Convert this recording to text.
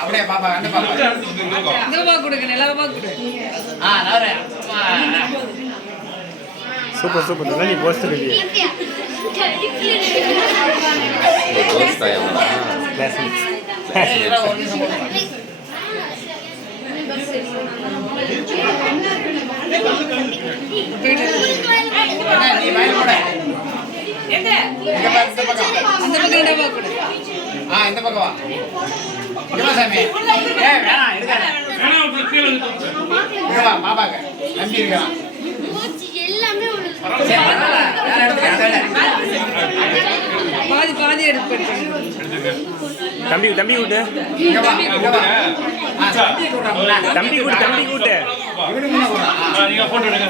அப்படியே பாப்பா அந்த பாப்பா இந்த பாப்பா கொடுங்க நல்லா பாப்பா கொடு நவரே சூப்பர் சூப்பர் நல்லா நீ போஸ்ட் ரெடி दोस्त है हमारा கிளாஸ்மேட்ஸ் நீ வாயில போட எங்க இந்த பக்கம் அந்த பக்கம் இந்த பாப்பா கொடு இந்த பக்கம் வா இங்க சாமி வேணாம் எடுக்காத இங்க வா பாப்பாக்கு நம்பி இருக்கான் பாதி பாதி எடுத்து தம்பி தம்பி கூட்டு தம்பி கூட்டு இவனுக்கு